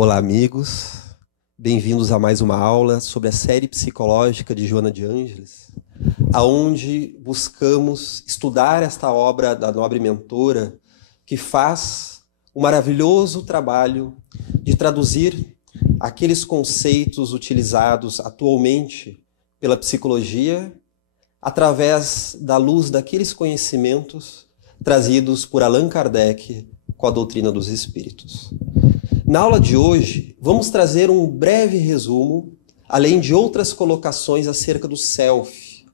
Olá, amigos. Bem-vindos a mais uma aula sobre a série psicológica de Joana de Ângeles, aonde buscamos estudar esta obra da nobre mentora que faz o maravilhoso trabalho de traduzir aqueles conceitos utilizados atualmente pela psicologia através da luz daqueles conhecimentos trazidos por Allan Kardec com a doutrina dos espíritos. Na aula de hoje, vamos trazer um breve resumo, além de outras colocações acerca do self.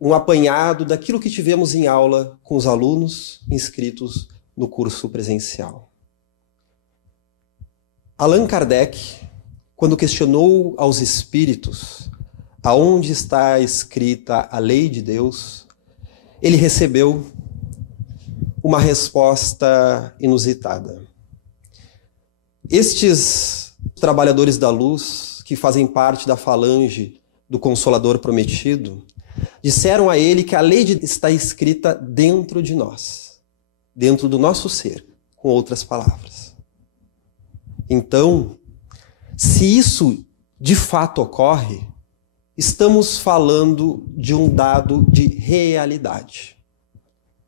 Um apanhado daquilo que tivemos em aula com os alunos inscritos no curso presencial. Allan Kardec, quando questionou aos espíritos aonde está escrita a lei de Deus, ele recebeu uma resposta inusitada. Estes trabalhadores da luz, que fazem parte da falange do Consolador Prometido, disseram a ele que a lei está escrita dentro de nós, dentro do nosso ser, com outras palavras. Então, se isso de fato ocorre, estamos falando de um dado de realidade,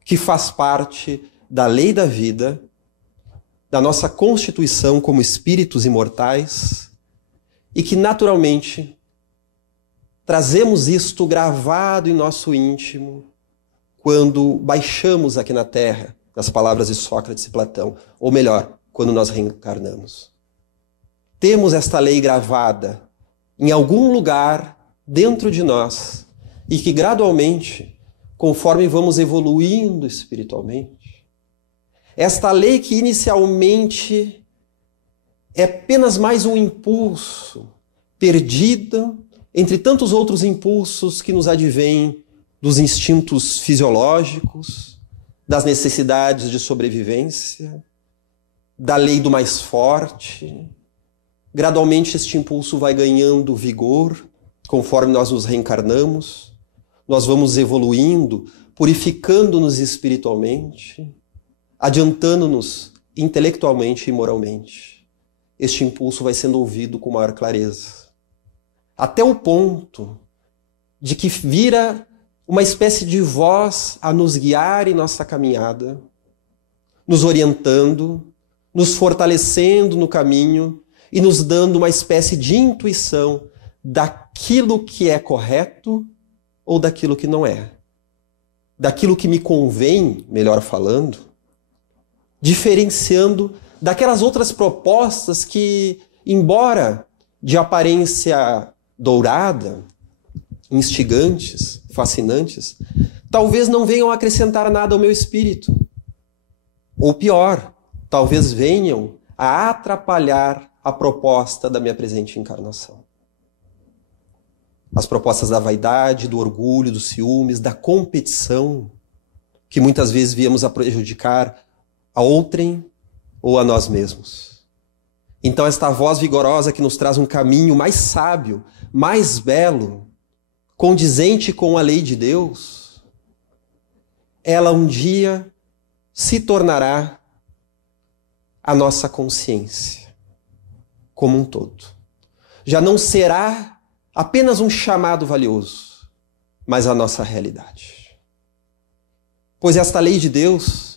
que faz parte da lei da vida, da nossa constituição como espíritos imortais, e que naturalmente trazemos isto gravado em nosso íntimo quando baixamos aqui na Terra, nas palavras de Sócrates e Platão, ou melhor, quando nós reencarnamos. Temos esta lei gravada em algum lugar dentro de nós e que gradualmente, conforme vamos evoluindo espiritualmente, esta lei que inicialmente é apenas mais um impulso perdido entre tantos outros impulsos que nos advêm dos instintos fisiológicos, das necessidades de sobrevivência, da lei do mais forte. Gradualmente este impulso vai ganhando vigor, conforme nós nos reencarnamos, nós vamos evoluindo, purificando-nos espiritualmente, adiantando-nos intelectualmente e moralmente. Este impulso vai sendo ouvido com maior clareza. Até o ponto de que vira uma espécie de voz a nos guiar em nossa caminhada, nos orientando, nos fortalecendo no caminho e nos dando uma espécie de intuição daquilo que é correto ou daquilo que não é. Daquilo que me convém, melhor falando, diferenciando daquelas outras propostas que, embora de aparência dourada, instigantes, fascinantes, talvez não venham a acrescentar nada ao meu espírito. Ou pior, talvez venham a atrapalhar a proposta da minha presente encarnação. As propostas da vaidade, do orgulho, dos ciúmes, da competição, que muitas vezes viemos a prejudicar a outrem ou a nós mesmos. Então esta voz vigorosa que nos traz um caminho mais sábio, mais belo, condizente com a lei de Deus, ela um dia se tornará a nossa consciência como um todo. Já não será apenas um chamado valioso, mas a nossa realidade. Pois esta lei de Deus,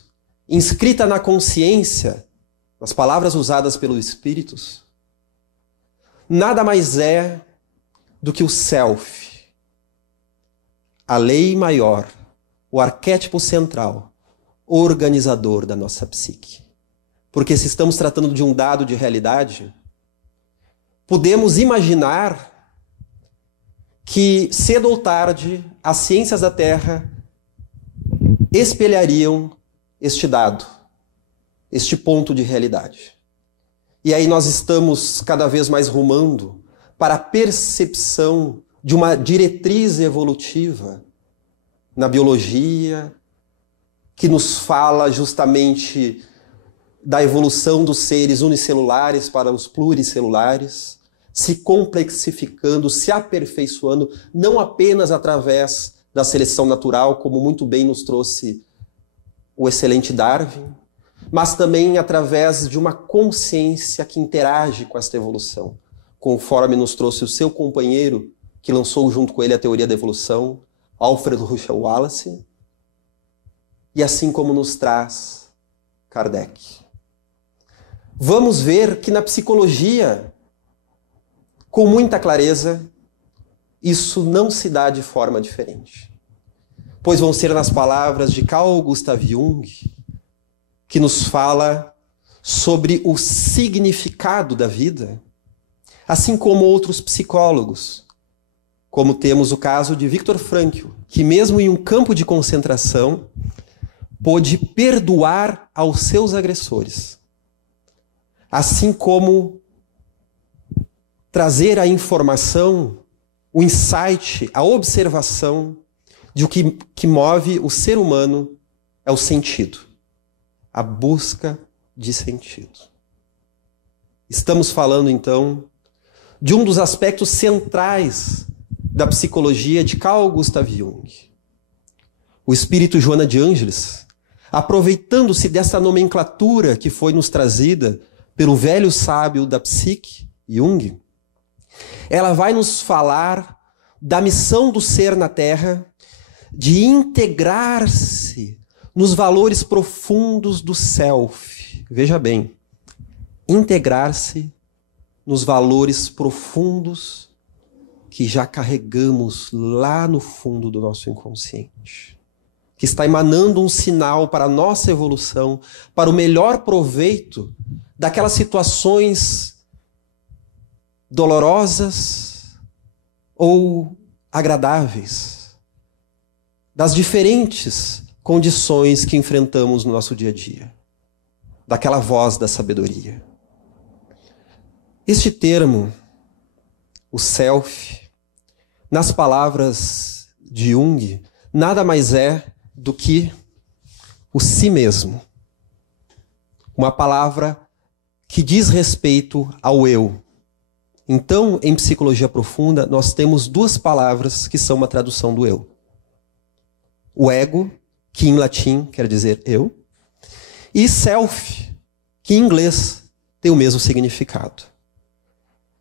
inscrita na consciência, nas palavras usadas pelos espíritos, nada mais é do que o self, a lei maior, o arquétipo central, organizador da nossa psique. Porque se estamos tratando de um dado de realidade, podemos imaginar que cedo ou tarde as ciências da Terra espelhariam este dado, este ponto de realidade. E aí nós estamos cada vez mais rumando para a percepção de uma diretriz evolutiva na biologia, que nos fala justamente da evolução dos seres unicelulares para os pluricelulares, se complexificando, se aperfeiçoando, não apenas através da seleção natural, como muito bem nos trouxe o excelente Darwin, mas também através de uma consciência que interage com esta evolução, conforme nos trouxe o seu companheiro, que lançou junto com ele a teoria da evolução, Alfred Russel Wallace, e assim como nos traz Kardec. Vamos ver que na psicologia, com muita clareza, isso não se dá de forma diferente. Pois vão ser nas palavras de Carl Gustav Jung, que nos fala sobre o significado da vida, assim como outros psicólogos, como temos o caso de Viktor Frankl, que mesmo em um campo de concentração, pôde perdoar aos seus agressores, assim como trazer a informação, o insight, a observação de o que move o ser humano é o sentido, a busca de sentido. Estamos falando, então, de um dos aspectos centrais da psicologia de Carl Gustav Jung. O espírito Joana de Ângeles, aproveitando-se dessa nomenclatura que foi nos trazida pelo velho sábio da psique, Jung, ela vai nos falar da missão do ser na Terra de integrar-se nos valores profundos do self. Veja bem, integrar-se nos valores profundos que já carregamos lá no fundo do nosso inconsciente, que está emanando um sinal para a nossa evolução, para o melhor proveito daquelas situações dolorosas ou agradáveis, das diferentes condições que enfrentamos no nosso dia a dia, daquela voz da sabedoria. Este termo, o self, nas palavras de Jung, nada mais é do que o si mesmo. Uma palavra que diz respeito ao eu. Então, em psicologia profunda, nós temos duas palavras que são uma tradução do eu. O ego, que em latim quer dizer eu, e self, que em inglês tem o mesmo significado.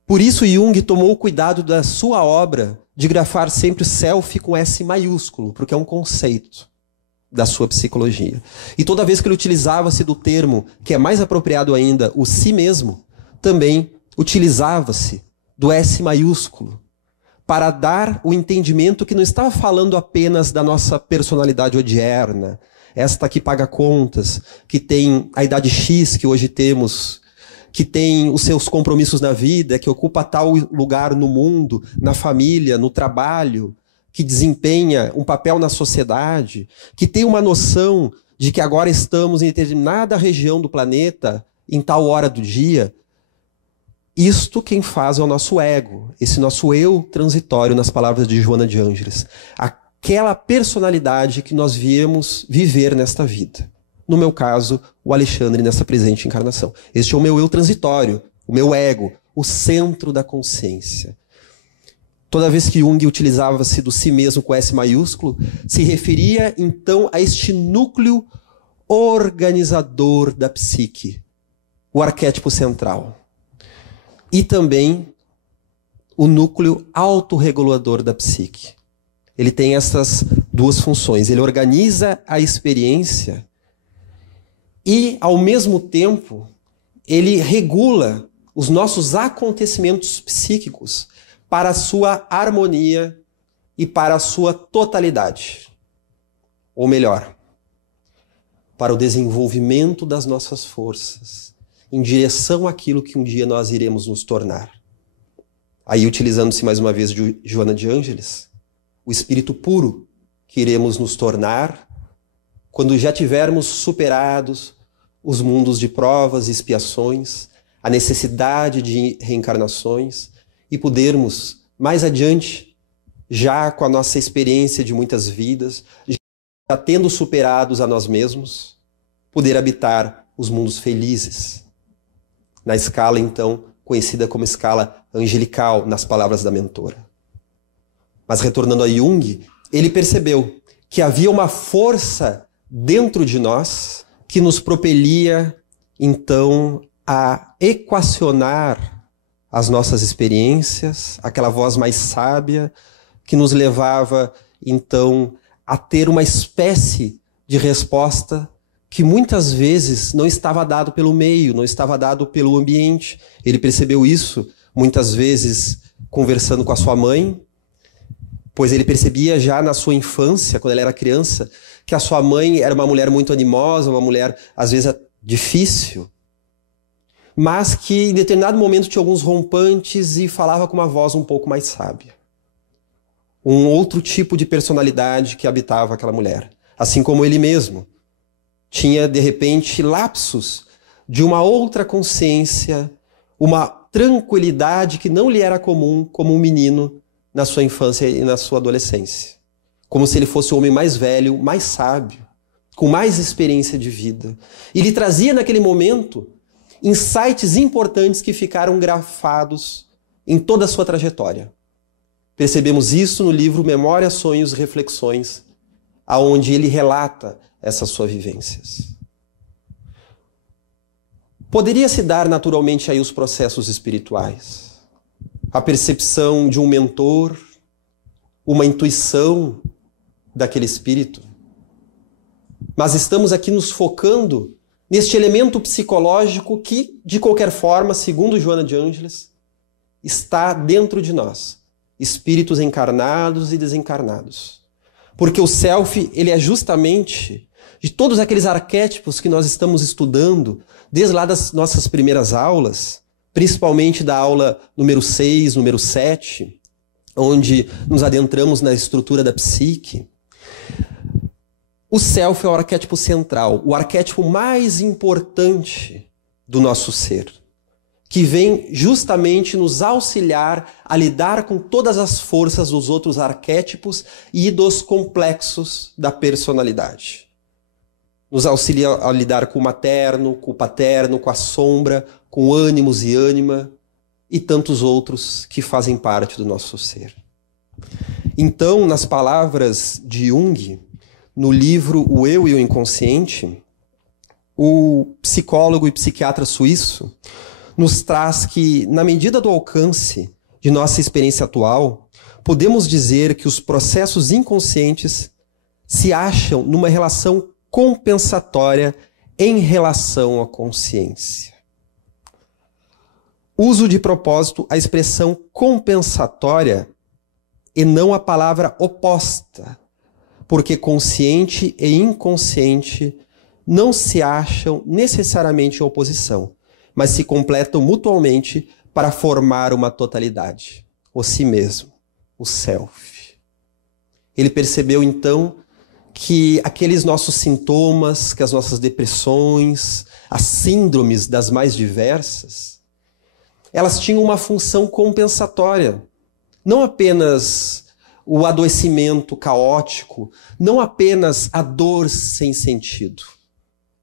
Por isso, Jung tomou o cuidado da sua obra de grafar sempre self com S maiúsculo, porque é um conceito da sua psicologia. E toda vez que ele utilizava-se do termo, que é mais apropriado ainda, o si mesmo, também utilizava-se do S maiúsculo, para dar o entendimento que não estava falando apenas da nossa personalidade odierna, esta que paga contas, que tem a idade X que hoje temos, que tem os seus compromissos na vida, que ocupa tal lugar no mundo, na família, no trabalho, que desempenha um papel na sociedade, que tem uma noção de que agora estamos em determinada região do planeta, em tal hora do dia. Isto quem faz é o nosso ego, esse nosso eu transitório, nas palavras de Joana de Ângeles. Aquela personalidade que nós viemos viver nesta vida. No meu caso, o Alexandre nessa presente encarnação. Este é o meu eu transitório, o meu ego, o centro da consciência. Toda vez que Jung utilizava-se do si mesmo com S maiúsculo, se referia então a este núcleo organizador da psique, o arquétipo central. E também o núcleo autorregulador da psique. Ele tem essas duas funções. Ele organiza a experiência e, ao mesmo tempo, ele regula os nossos acontecimentos psíquicos para a sua harmonia e para a sua totalidade. Ou melhor, para o desenvolvimento das nossas forças, em direção àquilo que um dia nós iremos nos tornar. Aí, utilizando-se mais uma vez de Joana de Ângeles, o espírito puro que iremos nos tornar quando já tivermos superados os mundos de provas e expiações, a necessidade de reencarnações e podermos, mais adiante, já com a nossa experiência de muitas vidas, já tendo superados a nós mesmos, poder habitar os mundos felizes, na escala, então, conhecida como escala angelical, nas palavras da mentora. Mas retornando a Jung, ele percebeu que havia uma força dentro de nós que nos propelia, então, a equacionar as nossas experiências, aquela voz mais sábia que nos levava, então, a ter uma espécie de resposta que muitas vezes não estava dado pelo meio, não estava dado pelo ambiente. Ele percebeu isso, muitas vezes, conversando com a sua mãe, pois ele percebia já na sua infância, quando ele era criança, que a sua mãe era uma mulher muito animosa, uma mulher, às vezes, difícil, mas que em determinado momento tinha alguns rompantes e falava com uma voz um pouco mais sábia. Um outro tipo de personalidade que habitava aquela mulher. Assim como ele mesmo. Tinha, de repente, lapsos de uma outra consciência, uma tranquilidade que não lhe era comum como um menino na sua infância e na sua adolescência. Como se ele fosse o homem mais velho, mais sábio, com mais experiência de vida. E lhe trazia naquele momento insights importantes que ficaram grafados em toda a sua trajetória. Percebemos isso no livro Memórias, Sonhos e Reflexões, aonde ele relata essas suas vivências. Poderia se dar naturalmente aí os processos espirituais. A percepção de um mentor, uma intuição daquele espírito. Mas estamos aqui nos focando neste elemento psicológico que, de qualquer forma, segundo Joana de Ângeles, está dentro de nós. Espíritos encarnados e desencarnados. Porque o self, ele é justamente de todos aqueles arquétipos que nós estamos estudando, desde lá das nossas primeiras aulas, principalmente da aula número 6, número 7, onde nos adentramos na estrutura da psique. O self é o arquétipo central, o arquétipo mais importante do nosso ser, que vem justamente nos auxiliar a lidar com todas as forças dos outros arquétipos e dos complexos da personalidade. Nos auxilia a lidar com o materno, com o paterno, com a sombra, com ânimos e ânima e tantos outros que fazem parte do nosso ser. Então, nas palavras de Jung, no livro O Eu e o Inconsciente, o psicólogo e psiquiatra suíço nos traz que, na medida do alcance de nossa experiência atual, podemos dizer que os processos inconscientes se acham numa relação compensatória em relação à consciência. Uso de propósito a expressão compensatória e não a palavra oposta, porque consciente e inconsciente não se acham necessariamente em oposição, mas se completam mutuamente para formar uma totalidade, o si mesmo, o self. Ele percebeu então que aqueles nossos sintomas, que as nossas depressões, as síndromes das mais diversas, elas tinham uma função compensatória. Não apenas o adoecimento caótico, não apenas a dor sem sentido.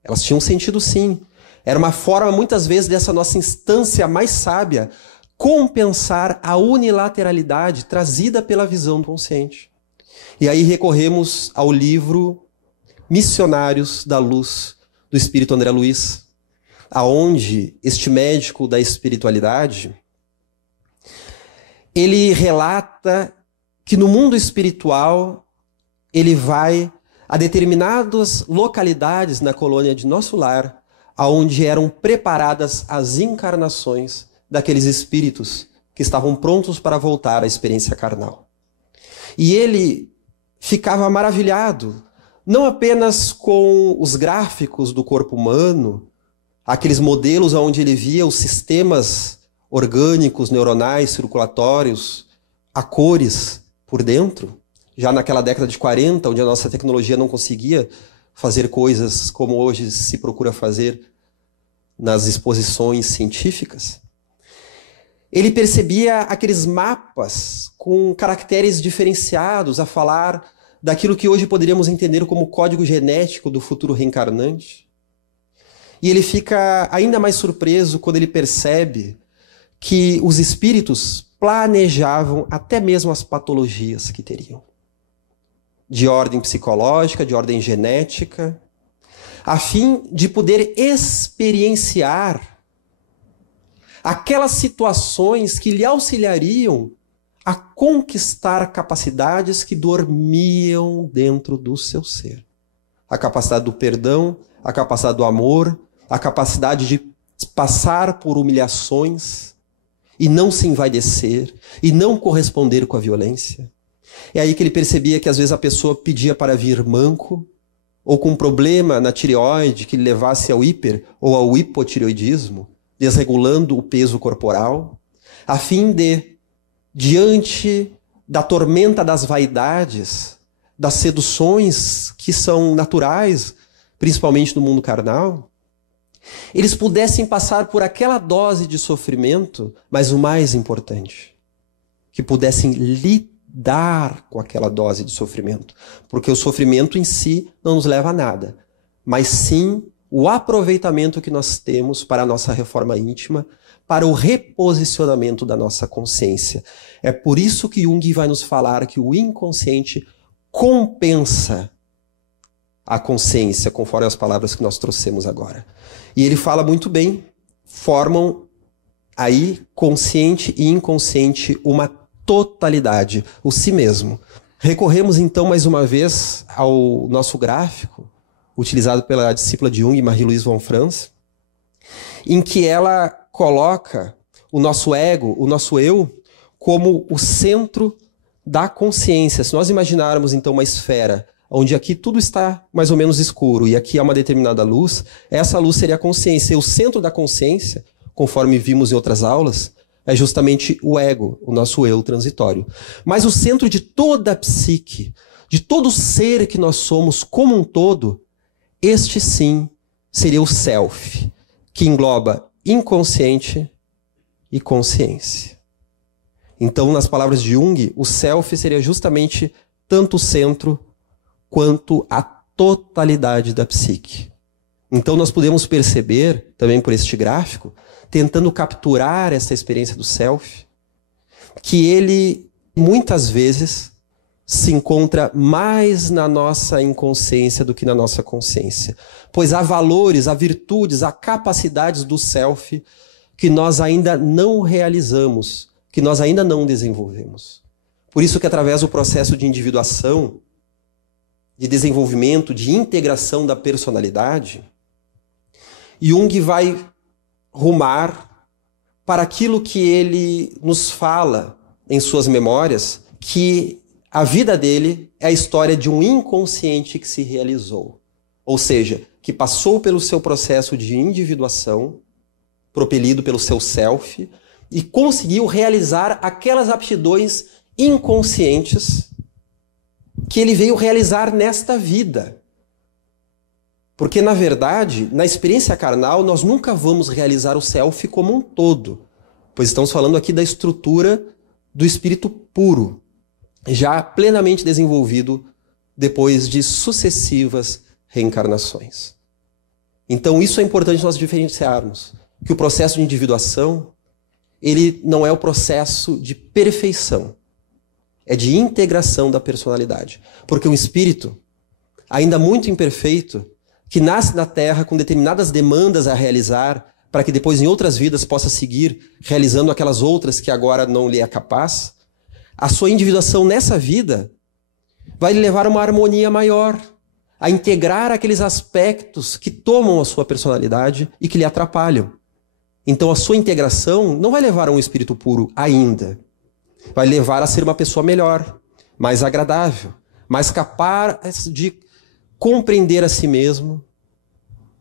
Elas tinham sentido sim. Era uma forma, muitas vezes, dessa nossa instância mais sábia compensar a unilateralidade trazida pela visão consciente. E aí recorremos ao livro Missionários da Luz, do Espírito André Luiz, aonde este médico da espiritualidade, ele relata que no mundo espiritual ele vai a determinadas localidades na colônia de Nosso Lar, aonde eram preparadas as encarnações daqueles espíritos que estavam prontos para voltar à experiência carnal. E ele ficava maravilhado, não apenas com os gráficos do corpo humano, aqueles modelos onde ele via os sistemas orgânicos, neuronais, circulatórios, a cores por dentro, já naquela década de 40, onde a nossa tecnologia não conseguia fazer coisas como hoje se procura fazer nas exposições científicas. Ele percebia aqueles mapas com caracteres diferenciados a falar daquilo que hoje poderíamos entender como código genético do futuro reencarnante. E ele fica ainda mais surpreso quando ele percebe que os espíritos planejavam até mesmo as patologias que teriam. De ordem psicológica, de ordem genética. a fim de poder experienciar aquelas situações que lhe auxiliariam a conquistar capacidades que dormiam dentro do seu ser. A capacidade do perdão, a capacidade do amor, a capacidade de passar por humilhações e não se envaidecer e não corresponder com a violência. É aí que ele percebia que às vezes a pessoa pedia para vir manco ou com um problema na tireoide que levasse ao hiper ou ao hipotireoidismo, desregulando o peso corporal, a fim de, diante da tormenta das vaidades, das seduções que são naturais, principalmente no mundo carnal, eles pudessem passar por aquela dose de sofrimento, mas o mais importante, que pudessem lidar com aquela dose de sofrimento. Porque o sofrimento em si não nos leva a nada, mas sim o aproveitamento que nós temos para a nossa reforma íntima, para o reposicionamento da nossa consciência. É por isso que Jung vai nos falar que o inconsciente compensa a consciência, conforme as palavras que nós trouxemos agora. E ele fala muito bem, formam aí consciente e inconsciente uma totalidade, o si mesmo. Recorremos então mais uma vez ao nosso gráfico, utilizado pela discípula de Jung, Marie-Louise von Franz, em que ela coloca o nosso ego, o nosso eu, como o centro da consciência. Se nós imaginarmos então uma esfera onde aqui tudo está mais ou menos escuro e aqui há uma determinada luz, essa luz seria a consciência. E o centro da consciência, conforme vimos em outras aulas, é justamente o ego, o nosso eu transitório. Mas o centro de toda a psique, de todo ser que nós somos como um todo, este sim seria o self, que engloba inconsciente e consciência. Então, nas palavras de Jung, o self seria justamente tanto o centro quanto a totalidade da psique. Então nós podemos perceber, também por este gráfico, tentando capturar essa experiência do self, que ele muitas vezes se encontra mais na nossa inconsciência do que na nossa consciência. Pois há valores, há virtudes, há capacidades do self que nós ainda não realizamos, que nós ainda não desenvolvemos. Por isso que através do processo de individuação, de desenvolvimento, de integração da personalidade, Jung vai rumar para aquilo que ele nos fala em suas memórias, que a vida dele é a história de um inconsciente que se realizou. Ou seja, que passou pelo seu processo de individuação, propelido pelo seu self, e conseguiu realizar aquelas aptidões inconscientes que ele veio realizar nesta vida. Porque, na verdade, na experiência carnal, nós nunca vamos realizar o self como um todo, pois estamos falando aqui da estrutura do espírito puro, já plenamente desenvolvido depois de sucessivas reencarnações. Então, isso é importante nós diferenciarmos, que o processo de individuação, ele não é o processo de perfeição, é de integração da personalidade. Porque um espírito, ainda muito imperfeito, que nasce na Terra com determinadas demandas a realizar, para que depois em outras vidas possa seguir realizando aquelas outras que agora não lhe é capaz, a sua individuação nessa vida vai lhe levar a uma harmonia maior, a integrar aqueles aspectos que tomam a sua personalidade e que lhe atrapalham. Então a sua integração não vai levar a um espírito puro ainda. Vai levar a ser uma pessoa melhor, mais agradável, mais capaz de compreender a si mesmo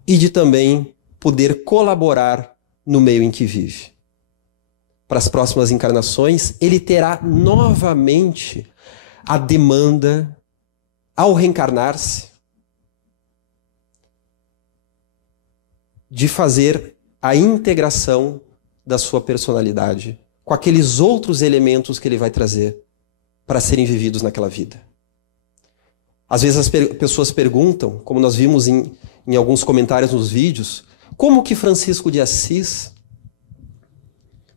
e de também poder colaborar no meio em que vive. Para as próximas encarnações, ele terá novamente a demanda, ao reencarnar-se, de fazer a integração da sua personalidade com aqueles outros elementos que ele vai trazer para serem vividos naquela vida. Às vezes as pessoas perguntam, como nós vimos em alguns comentários nos vídeos, como que Francisco de Assis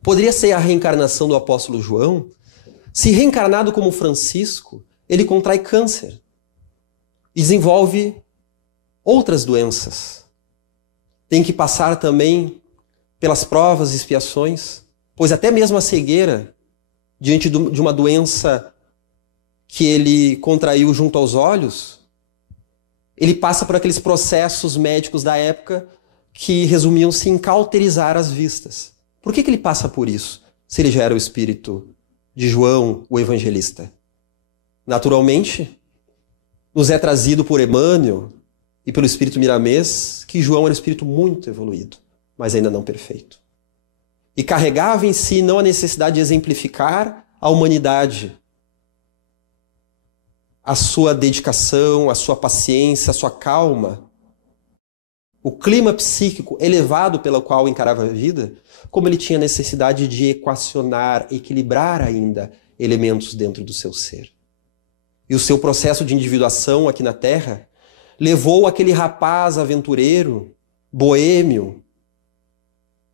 poderia ser a reencarnação do apóstolo João, se reencarnado como Francisco, ele contrai câncer e desenvolve outras doenças. Tem que passar também pelas provas e expiações, pois até mesmo a cegueira, diante de uma doença que ele contraiu junto aos olhos, ele passa por aqueles processos médicos da época que resumiam-se em cauterizar as vistas. Por que ele passa por isso, se ele já era o espírito de João, o evangelista? Naturalmente, nos é trazido por Emmanuel e pelo espírito Miramês que João era um espírito muito evoluído, mas ainda não perfeito. E carregava em si não a necessidade de exemplificar a humanidade, a sua dedicação, a sua paciência, a sua calma, o clima psíquico elevado pelo qual encarava a vida, como ele tinha necessidade de equacionar, equilibrar ainda elementos dentro do seu ser. E o seu processo de individuação aqui na Terra levou aquele rapaz aventureiro, boêmio,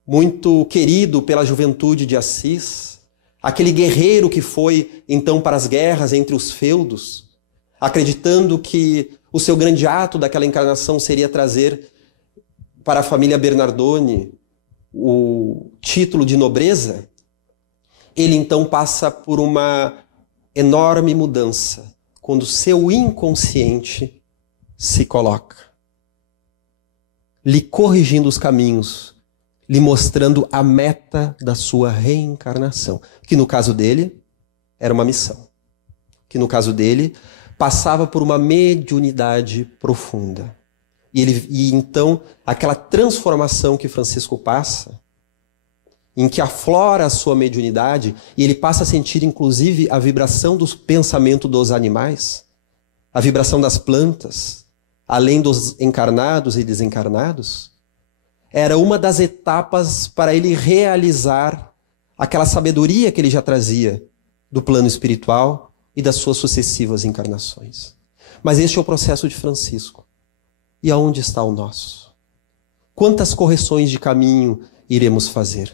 muito querido pela juventude de Assis, aquele guerreiro que foi então para as guerras entre os feudos, acreditando que o seu grande ato daquela encarnação seria trazer para a família Bernardoni o título de nobreza. Ele então passa por uma enorme mudança quando seu inconsciente se coloca, lhe corrigindo os caminhos, lhe mostrando a meta da sua reencarnação, que no caso dele era uma missão, que no caso dele passava por uma mediunidade profunda. E então aquela transformação que Francisco passa, em que aflora a sua mediunidade, e ele passa a sentir inclusive a vibração do pensamento dos animais, a vibração das plantas, além dos encarnados e desencarnados, era uma das etapas para ele realizar aquela sabedoria que ele já trazia do plano espiritual e das suas sucessivas encarnações. Mas este é o processo de Francisco. E aonde está o nosso? Quantas correções de caminho iremos fazer?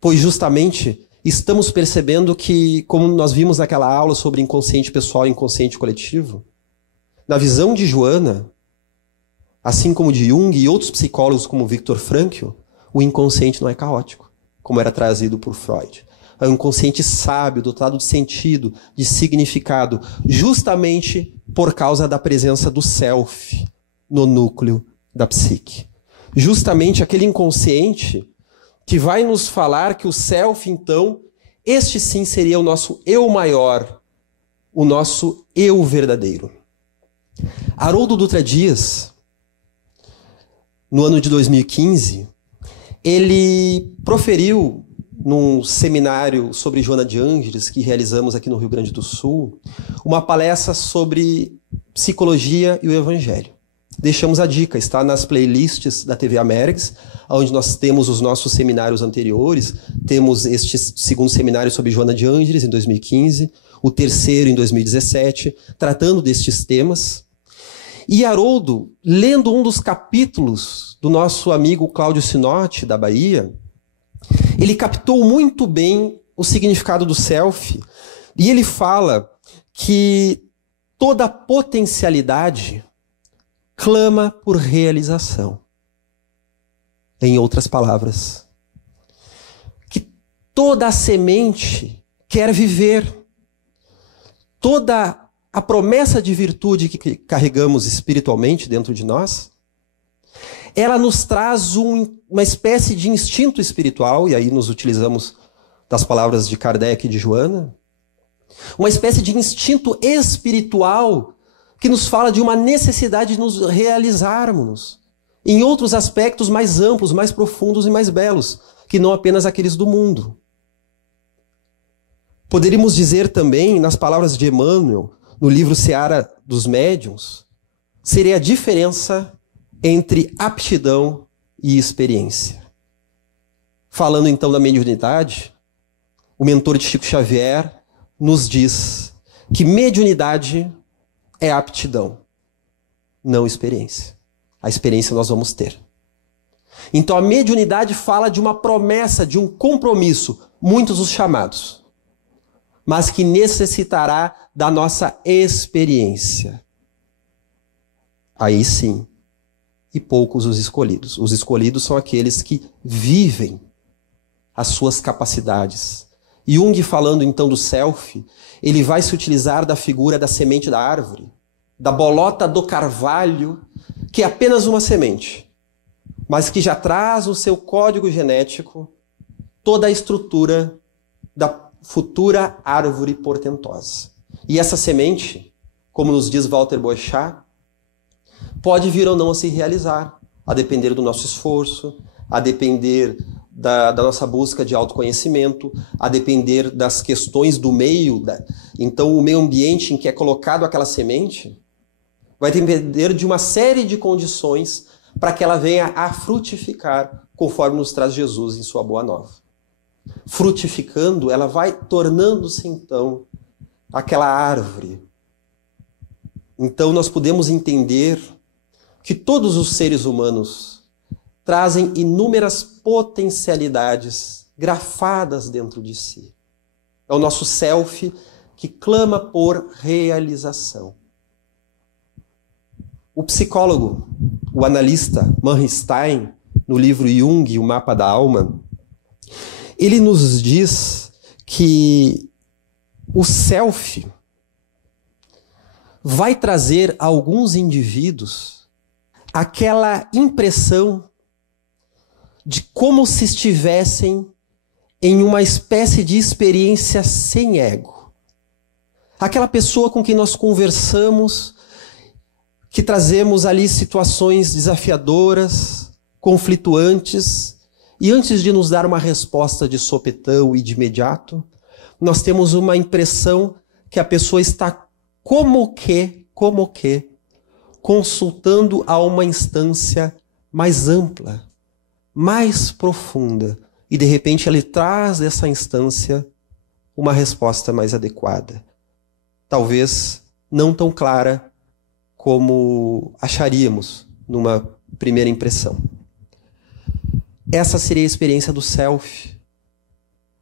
Pois justamente estamos percebendo que, como nós vimos naquela aula sobre inconsciente pessoal e inconsciente coletivo, na visão de Joana, assim como de Jung e outros psicólogos como Viktor Frankl, o inconsciente não é caótico, como era trazido por Freud. É um inconsciente sábio, dotado de sentido, de significado, justamente por causa da presença do self no núcleo da psique. Justamente aquele inconsciente que vai nos falar que o self, então, este sim seria o nosso eu maior, o nosso eu verdadeiro. Haroldo Dutra Dias, no ano de 2015, ele proferiu num seminário sobre Joana de Ângeles, que realizamos aqui no Rio Grande do Sul, uma palestra sobre psicologia e o evangelho. Deixamos a dica, está nas playlists da TV Amergs, onde nós temos os nossos seminários anteriores. Temos este segundo seminário sobre Joana de Ângeles, em 2015, o terceiro em 2017, tratando destes temas. E Haroldo, lendo um dos capítulos do nosso amigo Cláudio Sinotti, da Bahia, ele captou muito bem o significado do self, e ele fala que toda potencialidade clama por realização. Em outras palavras, que toda a semente quer viver, toda a promessa de virtude que carregamos espiritualmente dentro de nós, ela nos traz uma espécie de instinto espiritual, e aí nos utilizamos das palavras de Kardec e de Joana, uma espécie de instinto espiritual que nos fala de uma necessidade de nos realizarmos em outros aspectos mais amplos, mais profundos e mais belos, que não apenas aqueles do mundo. Poderíamos dizer também, nas palavras de Emmanuel, no livro Seara dos Médiuns, seria a diferença entre aptidão e experiência. Falando então da mediunidade, o mentor de Chico Xavier nos diz que mediunidade é aptidão, não experiência. A experiência nós vamos ter. Então a mediunidade fala de uma promessa, de um compromisso, muitos os chamados, mas que necessitará da nossa experiência. Aí sim, e poucos os escolhidos. Os escolhidos são aqueles que vivem as suas capacidades. Jung, falando então do self, ele vai se utilizar da figura da semente da árvore, da bolota do carvalho, que é apenas uma semente, mas que já traz no seu código genético toda a estrutura da futura árvore portentosa. E essa semente, como nos diz Walter Boechat, pode vir ou não a se realizar, a depender do nosso esforço, a depender da nossa busca de autoconhecimento, a depender das questões do meio. Então, o meio ambiente em que é colocado aquela semente vai depender de uma série de condições para que ela venha a frutificar, conforme nos traz Jesus em sua Boa Nova. Frutificando, ela vai tornando-se, então, aquela árvore. Então, nós podemos entender que todos os seres humanos trazem inúmeras potencialidades grafadas dentro de si. É o nosso self que clama por realização. O psicólogo, o analista Manri Stein, no livro Jung, O Mapa da Alma, ele nos diz que o self vai trazer a alguns indivíduos aquela impressão de como se estivessem em uma espécie de experiência sem ego. Aquela pessoa com quem nós conversamos, que trazemos ali situações desafiadoras, conflituantes, e antes de nos dar uma resposta de sopetão e de imediato, nós temos uma impressão que a pessoa está como que, consultando a uma instância mais ampla, mais profunda, e de repente ele traz dessa instância uma resposta mais adequada. Talvez não tão clara como acharíamos numa primeira impressão. Essa seria a experiência do self,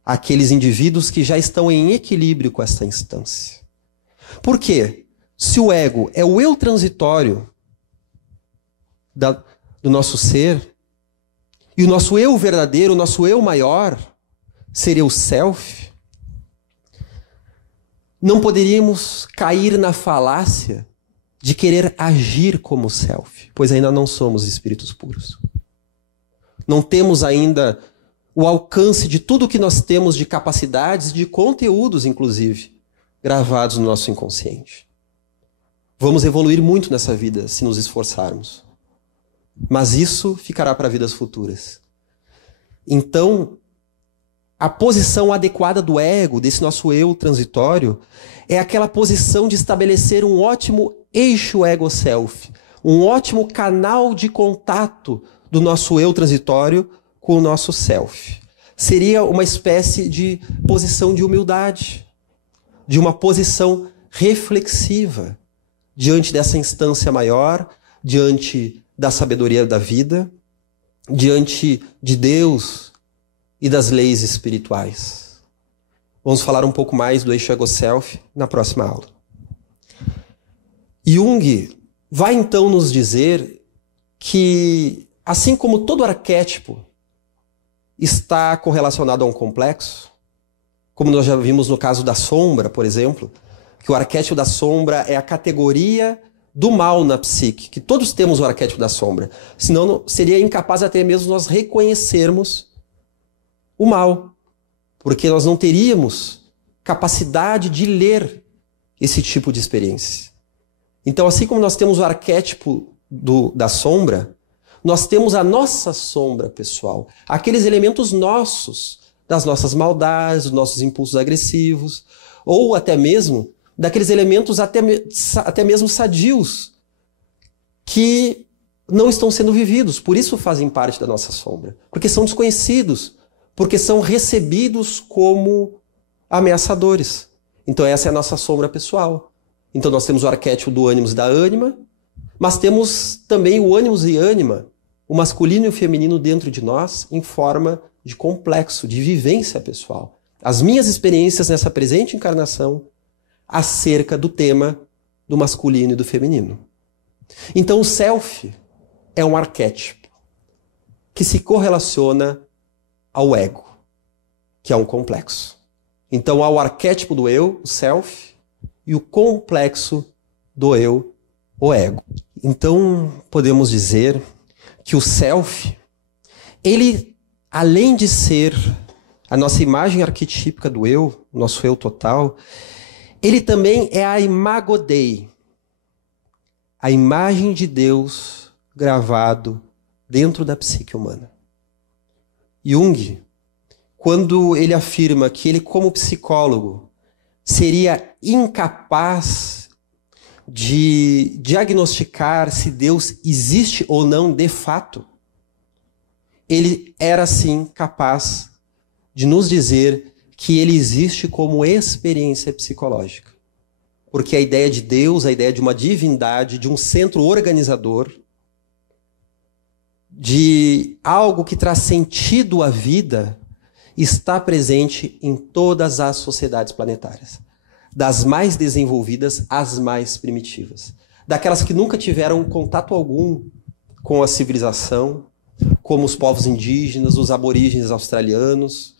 aqueles indivíduos que já estão em equilíbrio com essa instância. Por quê? Se o ego é o eu transitório do nosso ser, e o nosso eu verdadeiro, o nosso eu maior, seria o self, não poderíamos cair na falácia de querer agir como self, pois ainda não somos espíritos puros. Não temos ainda o alcance de tudo que nós temos de capacidades, de conteúdos, inclusive, gravados no nosso inconsciente. Vamos evoluir muito nessa vida se nos esforçarmos. Mas isso ficará para vidas futuras. Então, a posição adequada do ego, desse nosso eu transitório, é aquela posição de estabelecer um ótimo eixo ego-self, um ótimo canal de contato do nosso eu transitório com o nosso self. Seria uma espécie de posição de humildade, de uma posição reflexiva diante dessa instância maior, diante da sabedoria da vida, diante de Deus e das leis espirituais. Vamos falar um pouco mais do eixo ego-self na próxima aula. Jung vai então nos dizer que, assim como todo arquétipo está correlacionado a um complexo, como nós já vimos no caso da sombra, por exemplo, que o arquétipo da sombra é a categoria do mal na psique, que todos temos o arquétipo da sombra. Senão seria incapaz até mesmo nós reconhecermos o mal, porque nós não teríamos capacidade de ler esse tipo de experiência. Então, assim como nós temos o arquétipo da sombra, nós temos a nossa sombra pessoal, aqueles elementos nossos, das nossas maldades, dos nossos impulsos agressivos, ou até mesmo daqueles elementos até mesmo sadios, que não estão sendo vividos, por isso fazem parte da nossa sombra, porque são desconhecidos, porque são recebidos como ameaçadores. Então essa é a nossa sombra pessoal. Então nós temos o arquétipo do ânimos e da ânima, mas temos também o ânimos e ânima, o masculino e o feminino dentro de nós, em forma de complexo, de vivência pessoal. As minhas experiências nessa presente encarnação acerca do tema do masculino e do feminino. Então o self é um arquétipo que se correlaciona ao ego, que é um complexo. Então há o arquétipo do eu, o self, e o complexo do eu, o ego. Então podemos dizer que o self, ele, além de ser a nossa imagem arquetípica do eu, nosso eu total, ele também é a imago Dei, a imagem de Deus gravado dentro da psique humana. Jung, quando ele afirma que ele, como psicólogo, seria incapaz de diagnosticar se Deus existe ou não de fato, ele era sim capaz de nos dizer que ele existe como experiência psicológica. Porque a ideia de Deus, a ideia de uma divindade, de um centro organizador, de algo que traz sentido à vida, está presente em todas as sociedades planetárias. Das mais desenvolvidas às mais primitivas. Daquelas que nunca tiveram contato algum com a civilização, como os povos indígenas, os aborígenes australianos,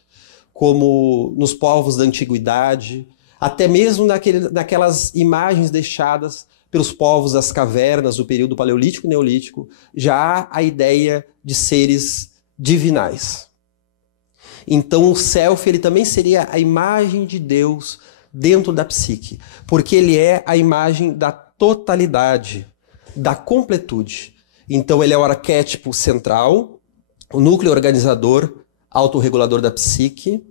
como nos povos da antiguidade, até mesmo naquelas imagens deixadas pelos povos das cavernas do período paleolítico e neolítico, já há a ideia de seres divinais. Então o self, ele também seria a imagem de Deus dentro da psique, porque ele é a imagem da totalidade, da completude. Então ele é o arquétipo central, o núcleo organizador, autorregulador da psique,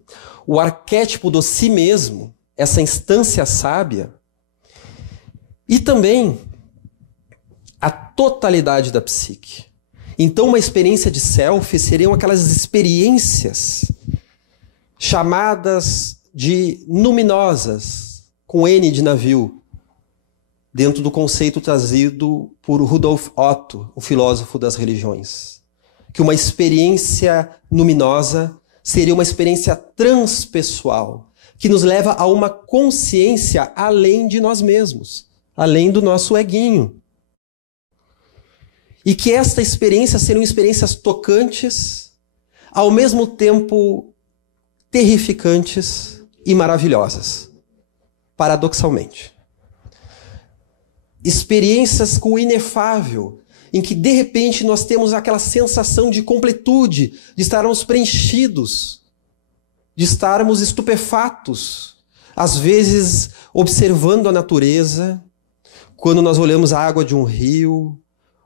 o arquétipo do si mesmo, essa instância sábia, e também a totalidade da psique. Então uma experiência de self seriam aquelas experiências chamadas de numinosas, com N de navio, dentro do conceito trazido por Rudolf Otto, o filósofo das religiões. Que uma experiência luminosa seria uma experiência transpessoal, que nos leva a uma consciência além de nós mesmos, além do nosso eguinho. E que esta experiência seriam experiências tocantes, ao mesmo tempo terrificantes e maravilhosas, paradoxalmente. Experiências com o inefável, em que de repente nós temos aquela sensação de completude, de estarmos preenchidos, de estarmos estupefatos, às vezes observando a natureza, quando nós olhamos a água de um rio,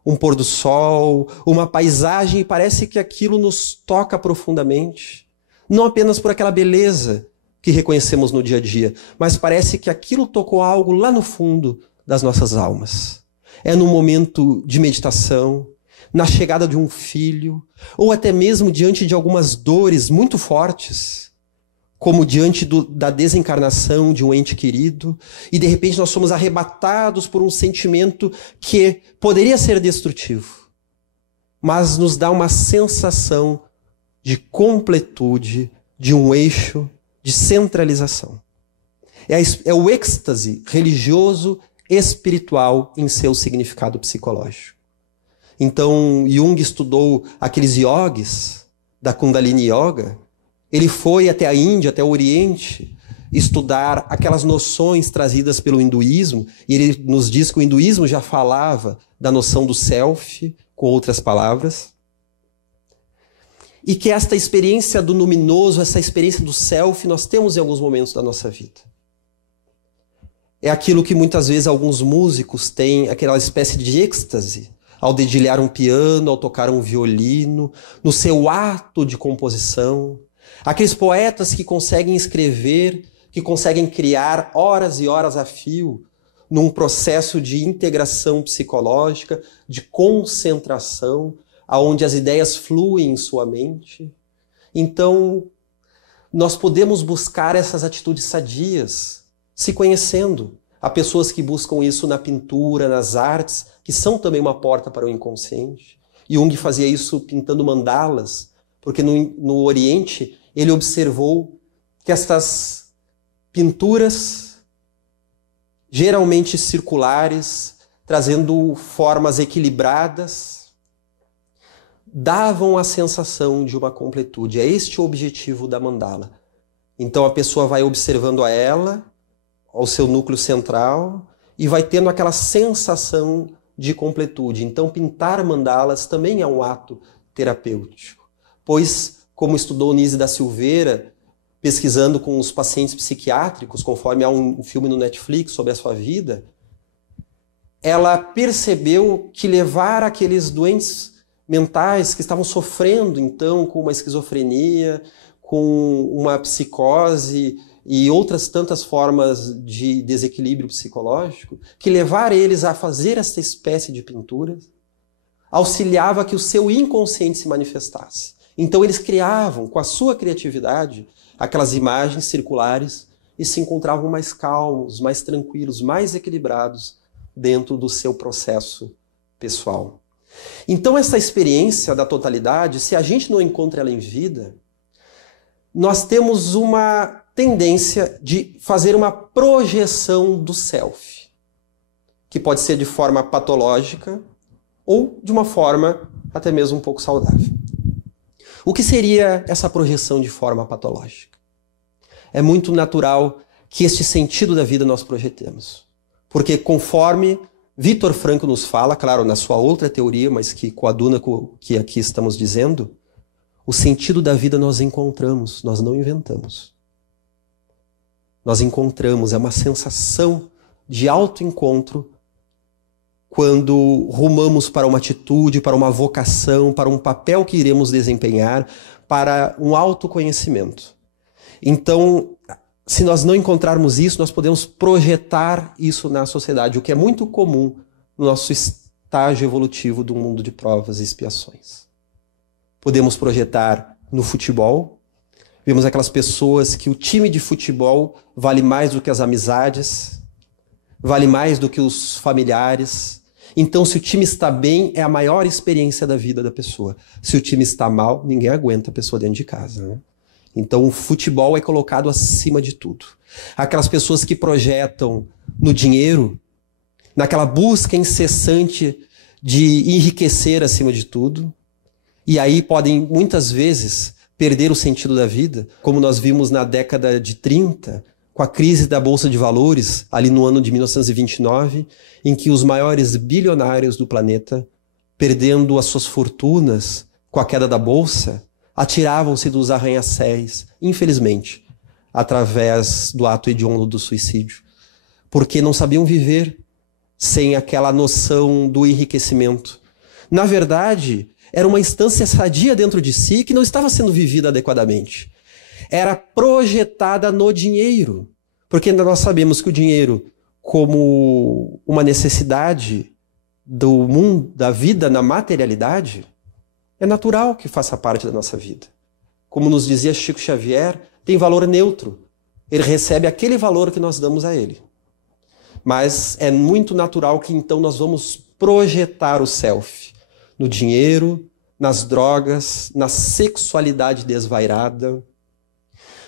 um pôr do sol, uma paisagem, e parece que aquilo nos toca profundamente, não apenas por aquela beleza que reconhecemos no dia a dia, mas parece que aquilo tocou algo lá no fundo das nossas almas. É num momento de meditação, na chegada de um filho, ou até mesmo diante de algumas dores muito fortes, como diante da desencarnação de um ente querido, e de repente nós somos arrebatados por um sentimento que poderia ser destrutivo, mas nos dá uma sensação de completude, de um eixo, de centralização. É o êxtase religioso espiritual em seu significado psicológico. Então, Jung estudou aqueles yogis da Kundalini Yoga. Ele foi até a Índia, até o Oriente, estudar aquelas noções trazidas pelo hinduísmo, e ele nos diz que o hinduísmo já falava da noção do self, com outras palavras, e que esta experiência do luminoso, essa experiência do self, nós temos em alguns momentos da nossa vida. É aquilo que muitas vezes alguns músicos têm, aquela espécie de êxtase, ao dedilhar um piano, ao tocar um violino, no seu ato de composição. Aqueles poetas que conseguem escrever, que conseguem criar horas e horas a fio, num processo de integração psicológica, de concentração, aonde as ideias fluem em sua mente. Então, nós podemos buscar essas atitudes sadias, se conhecendo. Há pessoas que buscam isso na pintura, nas artes, que são também uma porta para o inconsciente. Jung fazia isso pintando mandalas, porque no Oriente ele observou que estas pinturas, geralmente circulares, trazendo formas equilibradas, davam a sensação de uma completude. É este o objetivo da mandala. Então a pessoa vai observando a ela, ao seu núcleo central, e vai tendo aquela sensação de completude. Então pintar mandalas também é um ato terapêutico, pois, como estudou Nise da Silveira, pesquisando com os pacientes psiquiátricos, conforme há um filme no Netflix sobre a sua vida, ela percebeu que levar aqueles doentes mentais que estavam sofrendo, então, com uma esquizofrenia, com uma psicose e outras tantas formas de desequilíbrio psicológico, que levar eles a fazer esta espécie de pinturas auxiliava que o seu inconsciente se manifestasse. Então eles criavam, com a sua criatividade, aquelas imagens circulares e se encontravam mais calmos, mais tranquilos, mais equilibrados dentro do seu processo pessoal. Então essa experiência da totalidade, se a gente não encontra ela em vida, nós temos uma tendência de fazer uma projeção do self, que pode ser de forma patológica ou de uma forma até mesmo um pouco saudável. O que seria essa projeção de forma patológica? É muito natural que este sentido da vida nós projetemos. Porque conforme Viktor Frankl nos fala, claro, na sua outra teoria, mas que coaduna com o que aqui estamos dizendo, o sentido da vida nós encontramos, nós não inventamos. Nós encontramos, é uma sensação de autoencontro quando rumamos para uma atitude, para uma vocação, para um papel que iremos desempenhar, para um autoconhecimento. Então, se nós não encontrarmos isso, nós podemos projetar isso na sociedade, o que é muito comum no nosso estágio evolutivo do mundo de provas e expiações. Podemos projetar no futebol. Vemos aquelas pessoas que o time de futebol vale mais do que as amizades, vale mais do que os familiares. Então, se o time está bem, é a maior experiência da vida da pessoa. Se o time está mal, ninguém aguenta a pessoa dentro de casa, né? Então, o futebol é colocado acima de tudo. Aquelas pessoas que projetam no dinheiro, naquela busca incessante de enriquecer acima de tudo, e aí podem, muitas vezes, perder o sentido da vida, como nós vimos na década de 30, com a crise da Bolsa de Valores, ali no ano de 1929, em que os maiores bilionários do planeta, perdendo as suas fortunas com a queda da Bolsa, atiravam-se dos arranha-céus, infelizmente, através do ato hediondo do suicídio, porque não sabiam viver sem aquela noção do enriquecimento. Na verdade, era uma instância sadia dentro de si que não estava sendo vivida adequadamente. Era projetada no dinheiro, porque nós sabemos que o dinheiro, como uma necessidade do mundo, da vida na materialidade, é natural que faça parte da nossa vida. Como nos dizia Chico Xavier, tem valor neutro. Ele recebe aquele valor que nós damos a ele. Mas é muito natural que então nós vamos projetar o self no dinheiro, nas drogas, na sexualidade desvairada,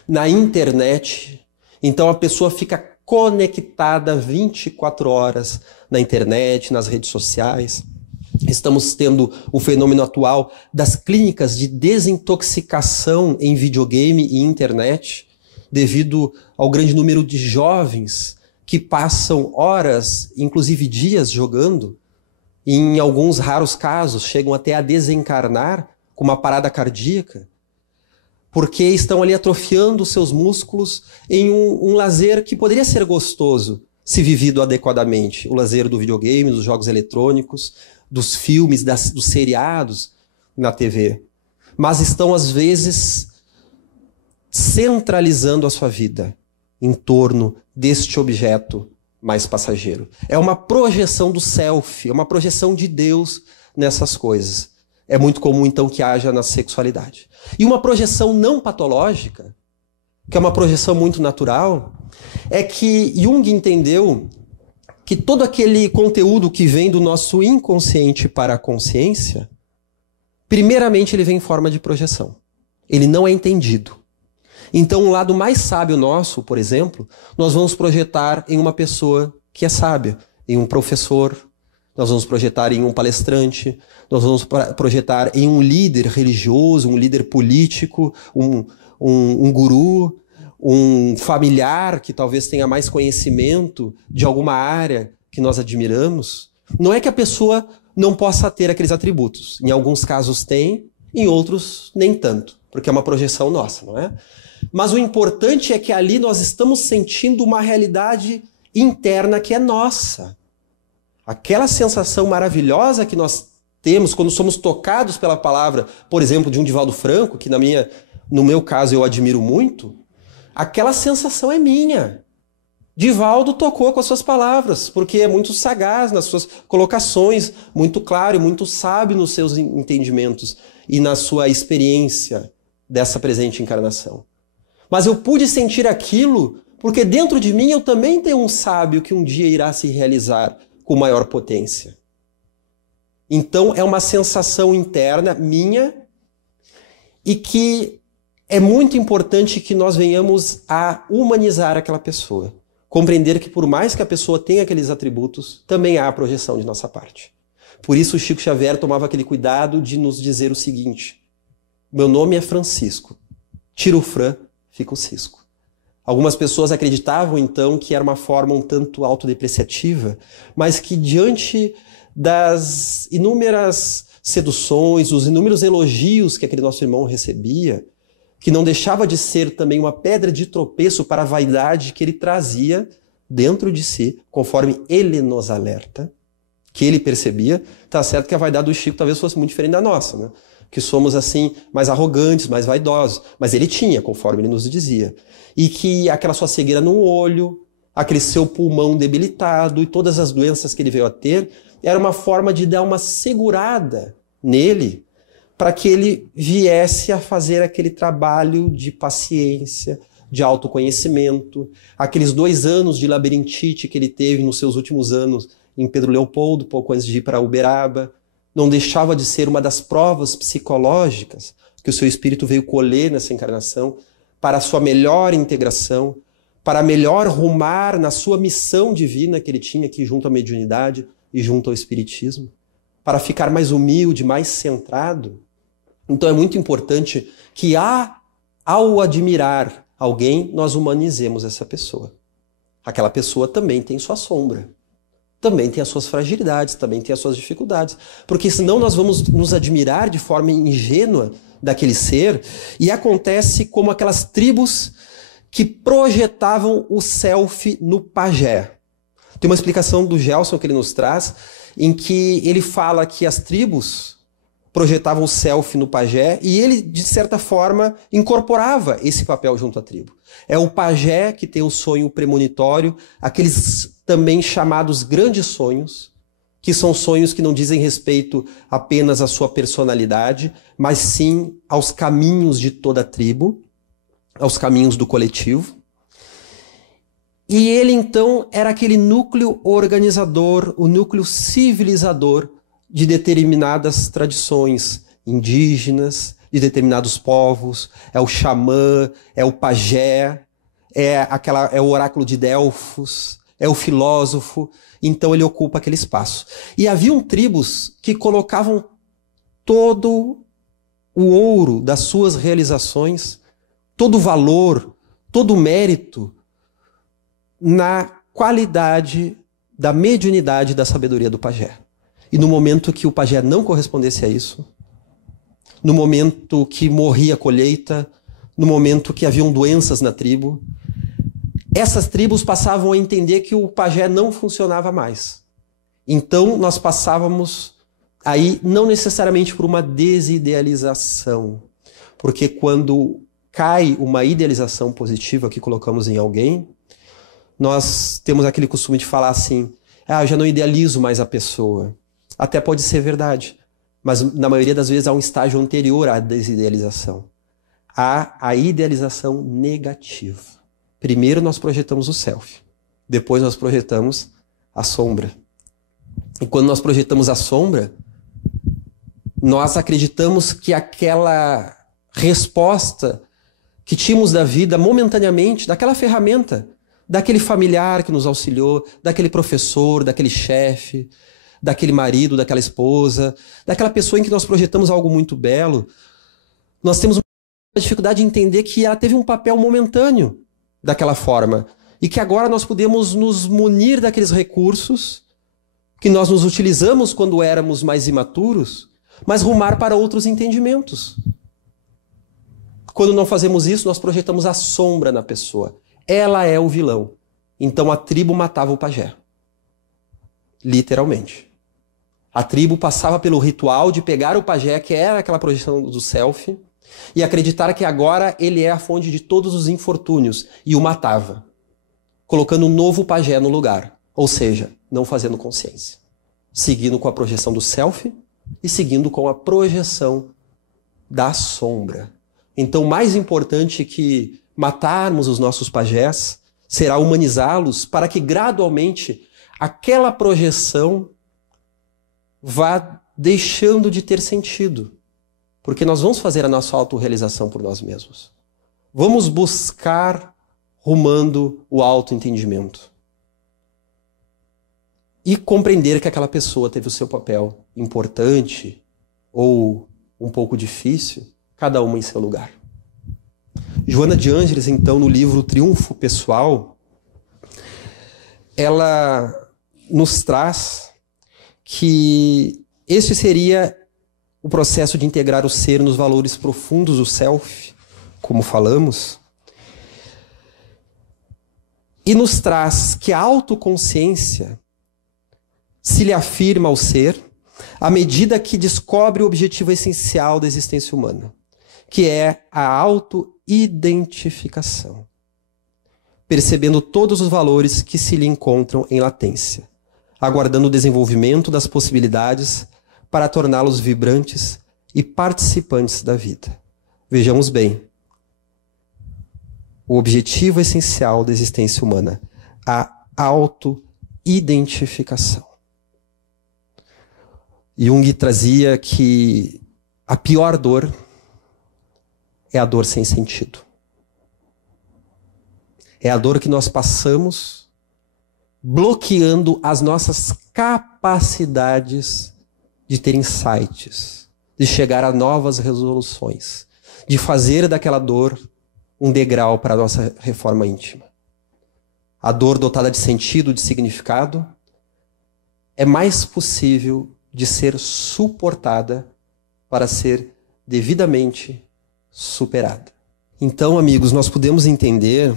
na internet. Então a pessoa fica conectada 24 horas na internet, nas redes sociais. Estamos tendo o fenômeno atual das clínicas de desintoxicação em videogame e internet, devido ao grande número de jovens que passam horas, inclusive dias, jogando, e em alguns raros casos chegam até a desencarnar com uma parada cardíaca, porque estão ali atrofiando seus músculos em um lazer que poderia ser gostoso se vivido adequadamente. O lazer do videogame, dos jogos eletrônicos, dos filmes, dos seriados na TV. Mas estão, às vezes, centralizando a sua vida em torno deste objeto mais passageiro. É uma projeção do self, é uma projeção de Deus nessas coisas. É muito comum, então, que haja na sexualidade. E uma projeção não patológica, que é uma projeção muito natural, é que Jung entendeu que todo aquele conteúdo que vem do nosso inconsciente para a consciência, primeiramente ele vem em forma de projeção. Ele não é entendido. Então, um lado mais sábio nosso, por exemplo, nós vamos projetar em uma pessoa que é sábia, em um professor, nós vamos projetar em um palestrante, nós vamos projetar em um líder religioso, um líder político, um guru, um familiar que talvez tenha mais conhecimento de alguma área que nós admiramos. Não é que a pessoa não possa ter aqueles atributos. Em alguns casos tem, em outros nem tanto, porque é uma projeção nossa, não é? Mas o importante é que ali nós estamos sentindo uma realidade interna que é nossa. Aquela sensação maravilhosa que nós temos quando somos tocados pela palavra, por exemplo, de um Divaldo Franco, que no meu caso eu admiro muito, aquela sensação é minha. Divaldo tocou com as suas palavras, porque é muito sagaz nas suas colocações, muito claro e muito sábio nos seus entendimentos e na sua experiência dessa presente encarnação. Mas eu pude sentir aquilo porque dentro de mim eu também tenho um sábio que um dia irá se realizar com maior potência. Então é uma sensação interna minha e que é muito importante que nós venhamos a humanizar aquela pessoa. Compreender que por mais que a pessoa tenha aqueles atributos, também há a projeção de nossa parte. Por isso o Chico Xavier tomava aquele cuidado de nos dizer o seguinte: meu nome é Francisco, tira o Fran, fica o Cisco. Algumas pessoas acreditavam então que era uma forma um tanto autodepreciativa, mas que diante das inúmeras seduções, os inúmeros elogios que aquele nosso irmão recebia, que não deixava de ser também uma pedra de tropeço para a vaidade que ele trazia dentro de si, conforme ele nos alerta, que ele percebia. Tá certo que a vaidade do Chico talvez fosse muito diferente da nossa, né? Que somos assim mais arrogantes, mais vaidosos, mas ele tinha, conforme ele nos dizia. E que aquela sua cegueira no olho, aquele seu pulmão debilitado e todas as doenças que ele veio a ter, era uma forma de dar uma segurada nele, para que ele viesse a fazer aquele trabalho de paciência, de autoconhecimento, aqueles 2 anos de labirintite que ele teve nos seus últimos anos em Pedro Leopoldo, pouco antes de ir para Uberaba, não deixava de ser uma das provas psicológicas que o seu espírito veio colher nessa encarnação para a sua melhor integração, para melhor rumar na sua missão divina que ele tinha aqui junto à mediunidade e junto ao espiritismo, para ficar mais humilde, mais centrado. Então é muito importante que ao admirar alguém, nós humanizemos essa pessoa. Aquela pessoa também tem sua sombra, também tem as suas fragilidades, também tem as suas dificuldades. Porque senão nós vamos nos admirar de forma ingênua daquele ser, e acontece como aquelas tribos que projetavam o self no pajé. Tem uma explicação do Gelson que ele nos traz, em que ele fala que as tribos projetavam o self no pajé e ele, de certa forma, incorporava esse papel junto à tribo. É o pajé que tem o sonho premonitório, aqueles também chamados grandes sonhos, que são sonhos que não dizem respeito apenas à sua personalidade, mas sim aos caminhos de toda a tribo, aos caminhos do coletivo. E ele, então, era aquele núcleo organizador, o núcleo civilizador de determinadas tradições indígenas, de determinados povos. É o xamã, é o pajé, é o oráculo de Delfos, é o filósofo. Então ele ocupa aquele espaço. E haviam tribos que colocavam todo o ouro das suas realizações, todo o valor, todo o mérito na qualidade da mediunidade e da sabedoria do pajé. E no momento que o pajé não correspondesse a isso, no momento que morria a colheita, no momento que haviam doenças na tribo, essas tribos passavam a entender que o pajé não funcionava mais. Então nós passávamos aí não necessariamente por uma desidealização, porque quando cai uma idealização positiva que colocamos em alguém, nós temos aquele costume de falar assim: eu já não idealizo mais a pessoa. Até pode ser verdade, mas na maioria das vezes há um estágio anterior à desidealização. Há a idealização negativa. Primeiro nós projetamos o self, depois nós projetamos a sombra. E quando nós projetamos a sombra, nós acreditamos que aquela resposta que tínhamos da vida momentaneamente, daquela ferramenta, daquele familiar que nos auxiliou, daquele professor, daquele chefe, daquele marido, daquela esposa, daquela pessoa em que nós projetamos algo muito belo, nós temos uma dificuldade de entender que ela teve um papel momentâneo daquela forma e que agora nós podemos nos munir daqueles recursos que nós nos utilizamos quando éramos mais imaturos, mas rumar para outros entendimentos. Quando não fazemos isso, nós projetamos a sombra na pessoa. Ela é o vilão. Então a tribo matava o pajé. Literalmente. A tribo passava pelo ritual de pegar o pajé, que era aquela projeção do self, e acreditar que agora ele é a fonte de todos os infortúnios, e o matava, colocando um novo pajé no lugar. Ou seja, não fazendo consciência. Seguindo com a projeção do self e seguindo com a projeção da sombra. Então, mais importante que matarmos os nossos pajés será humanizá-los para que gradualmente aquela projeção vá deixando de ter sentido. Porque nós vamos fazer a nossa autorrealização por nós mesmos. Vamos buscar rumando o autoentendimento. E compreender que aquela pessoa teve o seu papel importante ou um pouco difícil, cada uma em seu lugar. Joana de Ângeles, então, no livro Triunfo Pessoal, ela nos traz que este seria o processo de integrar o ser nos valores profundos do self, como falamos, e nos traz que a autoconsciência se lhe afirma ao ser à medida que descobre o objetivo essencial da existência humana, que é a autoidentificação, percebendo todos os valores que se lhe encontram em latência, aguardando o desenvolvimento das possibilidades para torná-los vibrantes e participantes da vida. Vejamos bem, o objetivo essencial da existência humana, a autoidentificação. Jung trazia que a pior dor é a dor sem sentido. É a dor que nós passamos bloqueando as nossas capacidades de ter insights, de chegar a novas resoluções, de fazer daquela dor um degrau para a nossa reforma íntima. A dor dotada de sentido, de significado, é mais possível de ser suportada para ser devidamente superada. Então, amigos, nós podemos entender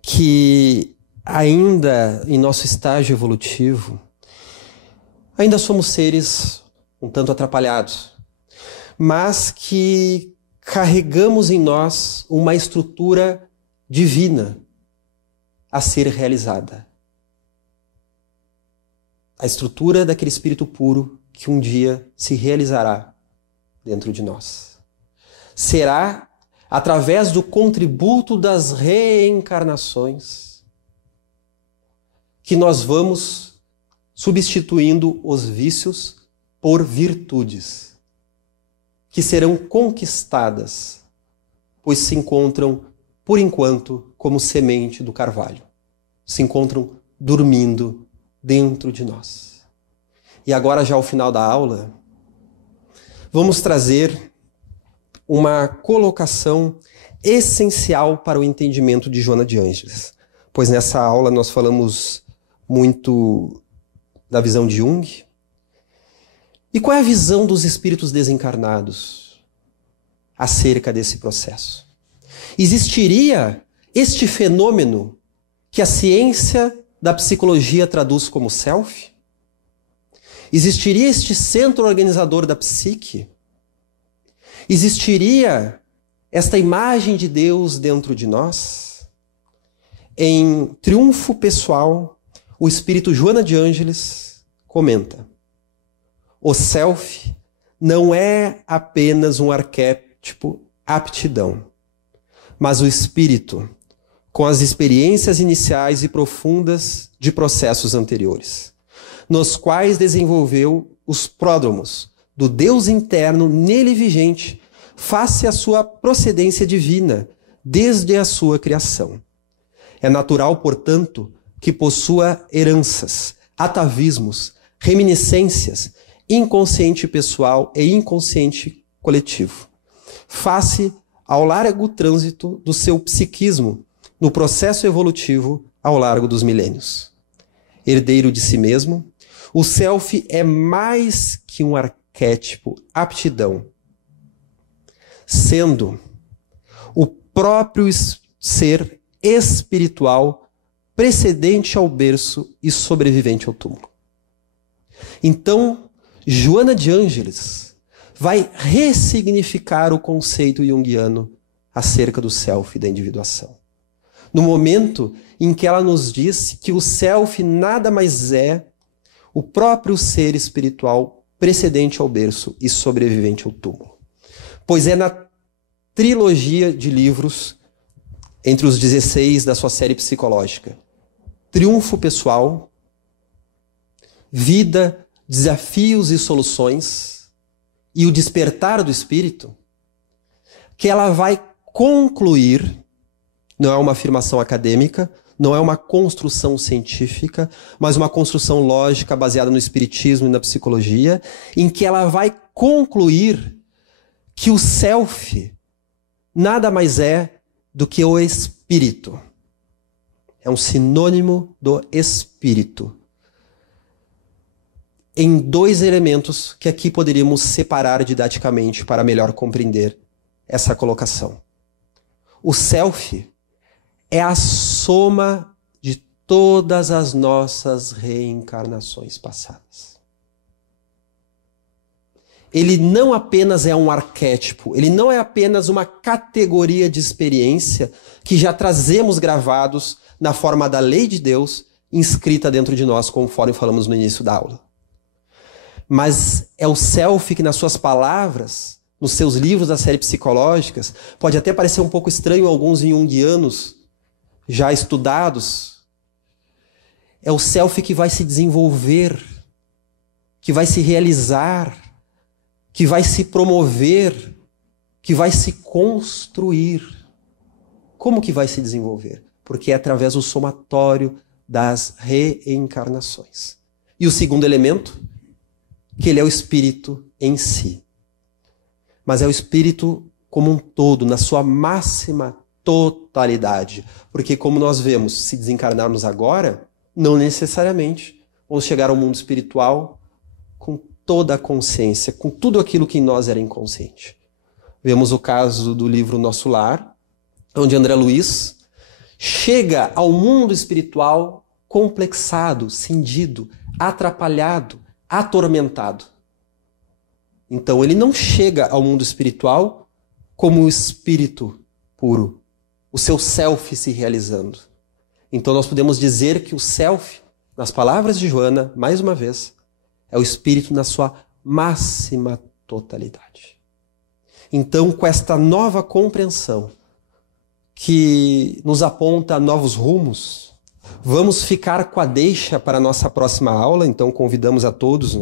que ainda em nosso estágio evolutivo, ainda somos seres um tanto atrapalhados, mas que carregamos em nós uma estrutura divina a ser realizada. A estrutura daquele espírito puro que um dia se realizará dentro de nós. Será através do contributo das reencarnações que nós vamos substituindo os vícios por virtudes, que serão conquistadas, pois se encontram, por enquanto, como semente do carvalho. Se encontram dormindo dentro de nós. E agora, já ao final da aula, vamos trazer uma colocação essencial para o entendimento de Joana de Ângeles. Pois nessa aula nós falamos muito da visão de Jung. E qual é a visão dos espíritos desencarnados acerca desse processo? Existiria este fenômeno que a ciência da psicologia traduz como self? Existiria este centro organizador da psique? Existiria esta imagem de Deus dentro de nós? Em Triunfo Pessoal, o espírito Joana de Ângeles comenta: o self não é apenas um arquétipo aptidão, mas o espírito com as experiências iniciais e profundas de processos anteriores, nos quais desenvolveu os pródromos do Deus interno nele vigente, face à sua procedência divina, desde a sua criação. É natural, portanto, que possua heranças, atavismos, reminiscências, inconsciente pessoal e inconsciente coletivo, face ao largo trânsito do seu psiquismo no processo evolutivo ao largo dos milênios. Herdeiro de si mesmo, o self é mais que um arquétipo, aptidão, sendo o próprio ser espiritual precedente ao berço e sobrevivente ao túmulo. Então, Joana de Ângeles vai ressignificar o conceito junguiano acerca do self e da individuação. No momento em que ela nos diz que o self nada mais é o próprio ser espiritual precedente ao berço e sobrevivente ao túmulo. Pois é na trilogia de livros, entre os 16 da sua série psicológica, Triunfo Pessoal, Vida, Desafios e Soluções e O Despertar do Espírito, que ela vai concluir, não é uma afirmação acadêmica, não é uma construção científica, mas uma construção lógica baseada no espiritismo e na psicologia, em que ela vai concluir que o self nada mais é do que o espírito. É um sinônimo do espírito. Em dois elementos que aqui poderíamos separar didaticamente para melhor compreender essa colocação. O self é a soma de todas as nossas reencarnações passadas. Ele não apenas é um arquétipo, ele não é apenas uma categoria de experiência que já trazemos gravados na forma da lei de Deus inscrita dentro de nós, conforme falamos no início da aula. Mas é o self que, nas suas palavras, nos seus livros da série psicológicas, pode até parecer um pouco estranho a alguns junguianos já estudados, é o self que vai se desenvolver, que vai se realizar, que vai se promover, que vai se construir. Como que vai se desenvolver? Porque é através do somatório das reencarnações. E o segundo elemento, que ele é o espírito em si. Mas é o espírito como um todo, na sua máxima totalidade. Porque como nós vemos, se desencarnarmos agora, não necessariamente vamos chegar ao mundo espiritual com toda a consciência, com tudo aquilo que em nós era inconsciente. Vemos o caso do livro Nosso Lar, onde André Luiz chega ao mundo espiritual complexado, cindido, atrapalhado, atormentado. Então ele não chega ao mundo espiritual como o espírito puro, o seu self se realizando. Então nós podemos dizer que o self, nas palavras de Joana, mais uma vez, é o espírito na sua máxima totalidade. Então, com esta nova compreensão que nos aponta a novos rumos, vamos ficar com a deixa para a nossa próxima aula. Então convidamos a todos,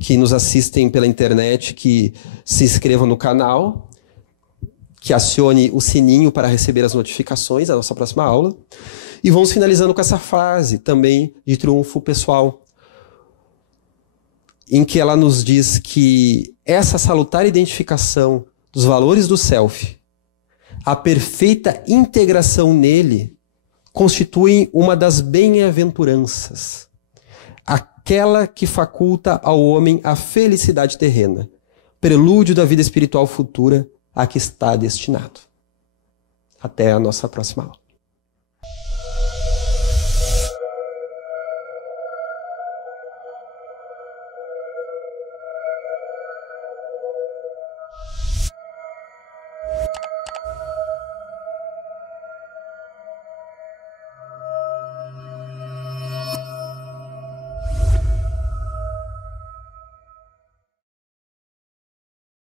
que nos assistem pela internet, que se inscrevam no canal, que acione o sininho para receber as notificações da nossa próxima aula. E vamos finalizando com essa frase também de Triunfo Pessoal, em que ela nos diz que essa salutar identificação dos valores do self, a perfeita integração nele, constituem uma das bem-aventuranças, aquela que faculta ao homem a felicidade terrena, prelúdio da vida espiritual futura a que está destinado. Até a nossa próxima aula.